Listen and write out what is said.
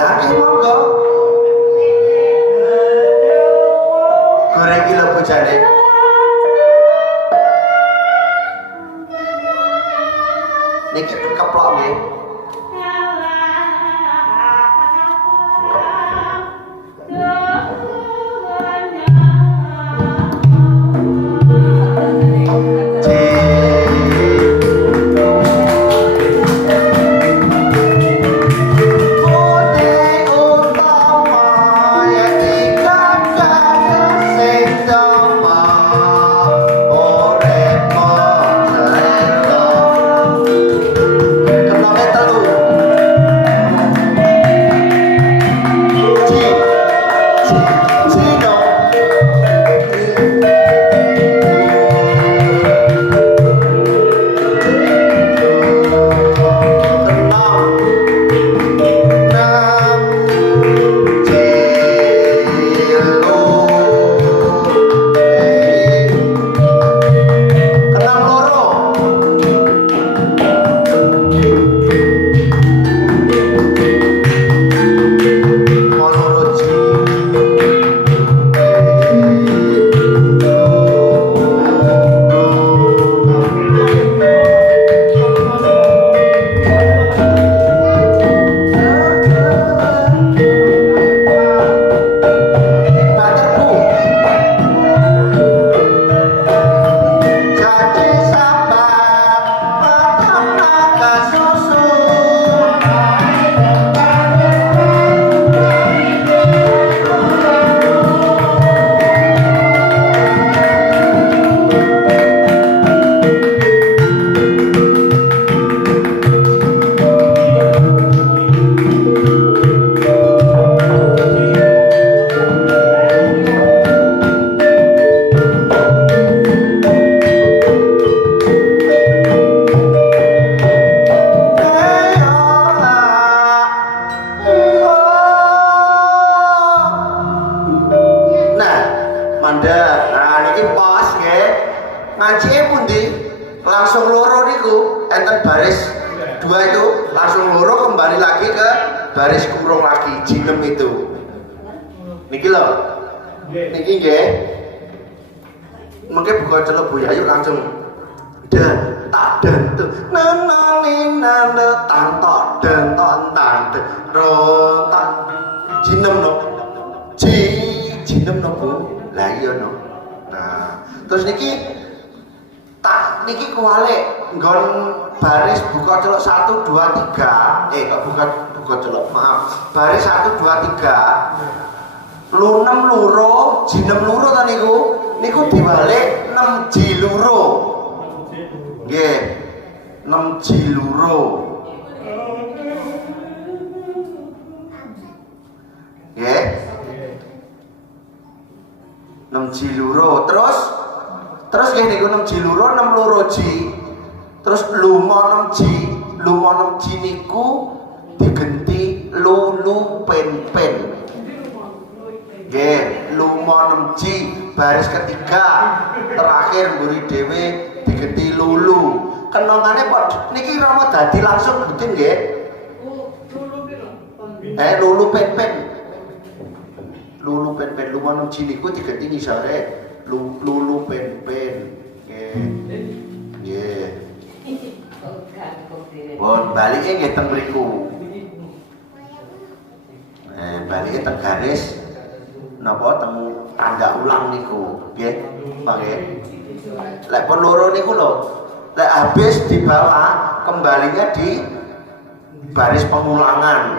Lagi monggo. Goreng kilo bojane. Niki keplok nggih. Langsung loro niku enten baris dua itu langsung loro kembali lagi ke baris kurung lagi jinem itu niki lho niki nggih mengke buka celuk Bu Yayu langsung dan tak dan tuh nanani nanda tantok dan tontan rotak jinem no jinem no Bu lah iya no. Nah terus niki tak niki kuwale nggon baris buka celuk 1 2 3 kok buka celuk maaf baris 1 2 3 lunem loro jinem loro ta niku diwalik 6 ji loro nggih 6 ji loro nggih 6 ji loro terus nggih niku 6 ji loro 6 loro ji terus lumo 6 ji niku digenti lulu pen nggih lumo 6 ji baris ketiga terakhir mburi dhewe digenti lulu kenongane kok niki rama dadi langsung butin nggih lulu pen lumo 6 ji niku digenti ngisore lulu pen nggih bon balike nggih teng mriku balike teng garis napa teng tanda ulang niku nggih nggih lek pon loro niku lho lek habis di bawah kembalinya di baris pengulangan